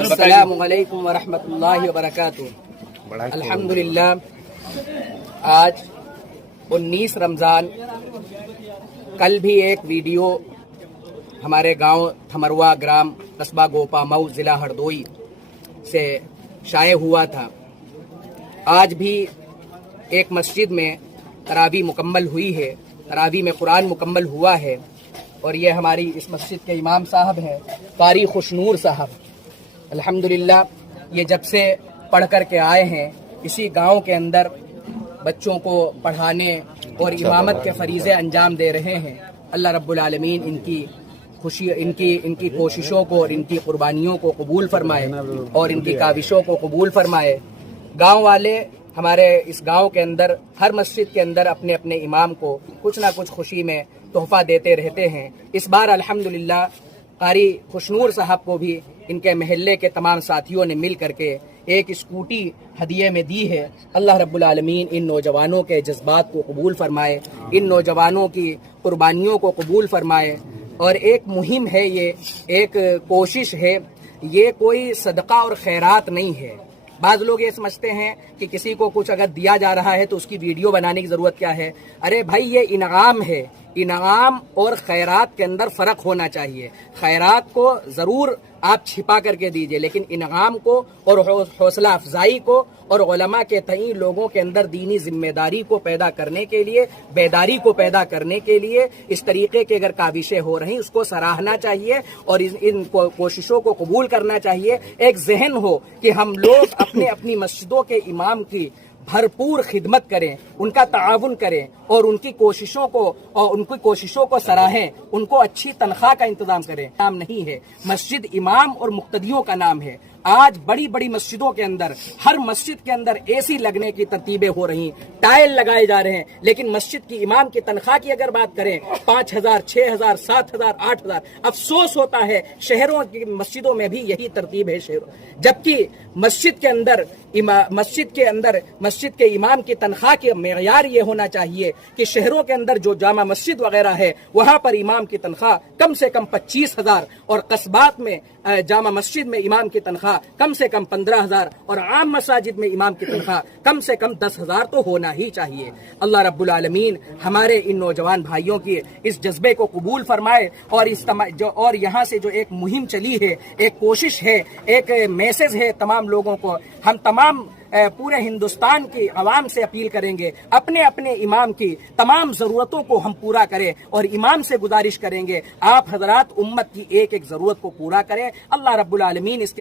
السلام علیکم ورحمۃ اللہ وبرکاتہ۔ الحمدللہ آج 19 رمضان، کل بھی ایک ویڈیو ہمارے گاؤں تھمروا گرام قصبہ گوپا مئو ضلع ہردوئی سے شائع ہوا تھا۔ آج بھی ایک مسجد میں تراویح مکمل ہوئی ہے، تراویح میں قرآن مکمل ہوا ہے، اور یہ ہماری اس مسجد کے امام صاحب ہیں قاری خوشنور صاحب۔ الحمدللہ یہ جب سے پڑھ کر کے آئے ہیں، اسی گاؤں کے اندر بچوں کو پڑھانے اور امامت کے فریضے انجام دے رہے ہیں۔ اللہ رب العالمین ان کی کوششوں کو اور ان کی قربانیوں کو قبول فرمائے اور ان کی کاوشوں کو قبول فرمائے۔ گاؤں والے ہمارے اس گاؤں کے اندر ہر مسجد کے اندر اپنے اپنے امام کو کچھ نہ کچھ خوشی میں تحفہ دیتے رہتے ہیں۔ اس بار الحمدللہ قاری خوشنور صاحب کو بھی ان کے محلے کے تمام ساتھیوں نے مل کر کے ایک اسکوٹی ہدیے میں دی ہے۔ اللہ رب العالمین ان نوجوانوں کے جذبات کو قبول فرمائے، ان نوجوانوں کی قربانیوں کو قبول فرمائے۔ اور ایک مہم ہے، یہ ایک کوشش ہے، یہ کوئی صدقہ اور خیرات نہیں ہے۔ بعض لوگ یہ سمجھتے ہیں کہ کسی کو کچھ اگر دیا جا رہا ہے تو اس کی ویڈیو بنانے کی ضرورت کیا ہے۔ ارے بھائی، یہ انعام ہے۔ انعام اور خیرات کے اندر فرق ہونا چاہیے۔ خیرات کو ضرور آپ چھپا کر کے دیجئے، لیکن انعام کو اور حوصلہ افزائی کو اور علماء کے تئیں لوگوں کے اندر دینی ذمہ داری کو پیدا کرنے کے لیے، بیداری کو پیدا کرنے کے لیے اس طریقے کے اگر کاوشیں ہو رہی اس کو سراہنا چاہیے اور ان کوششوں کو قبول کرنا چاہیے۔ ایک ذہن ہو کہ ہم لوگ اپنے اپنی مسجدوں کے امام کی بھرپور خدمت کریں، ان کا تعاون کریں اور ان کی کوششوں کو سراہیں، ان کو اچھی تنخواہ کا انتظام کریں۔ نام نہیں ہے، مسجد امام اور مقتدیوں کا نام ہے۔ آج بڑی بڑی مسجدوں کے اندر، ہر مسجد کے اندر اے سی لگنے کی ترتیبیں ہو رہی، ٹائل لگائے جا رہے ہیں، لیکن مسجد کی امام کی تنخواہ کی اگر بات کریں 5,000 6,000 7,000 8,000۔ افسوس ہوتا ہے شہروں کی مسجدوں میں بھی یہی ترتیب ہے، جبکہ مسجد کے امام کی تنخواہ کے معیار یہ ہونا چاہیے کہ شہروں کے اندر جو جامع مسجد وغیرہ ہے وہاں پر امام کی تنخواہ کم سے کم 25,000، اور قصبات میں جامع مسجد میں امام کی تنخواہ کم سے کم 15,000، اور عام مساجد میں امام کی تنخواہ کم سے کم 10,000 تو ہونا ہی چاہیے۔ اللہ رب العالمین ہمارے ان نوجوان بھائیوں کی اس جذبے کو قبول فرمائے، اور یہاں سے جو ایک مہم چلی ہے، ایک کوشش ہے، ایک میسج ہے تمام لوگوں کو، ہم تمام پورے ہندوستان کی عوام سے اپیل کریں گے اپنے اپنے امام کی تمام ضرورتوں کو ہم پورا کریں، اور امام سے گزارش کریں گے آپ حضرات امت کی ایک ایک ضرورت کو پورا کریں۔ اللہ رب العالمین اس کے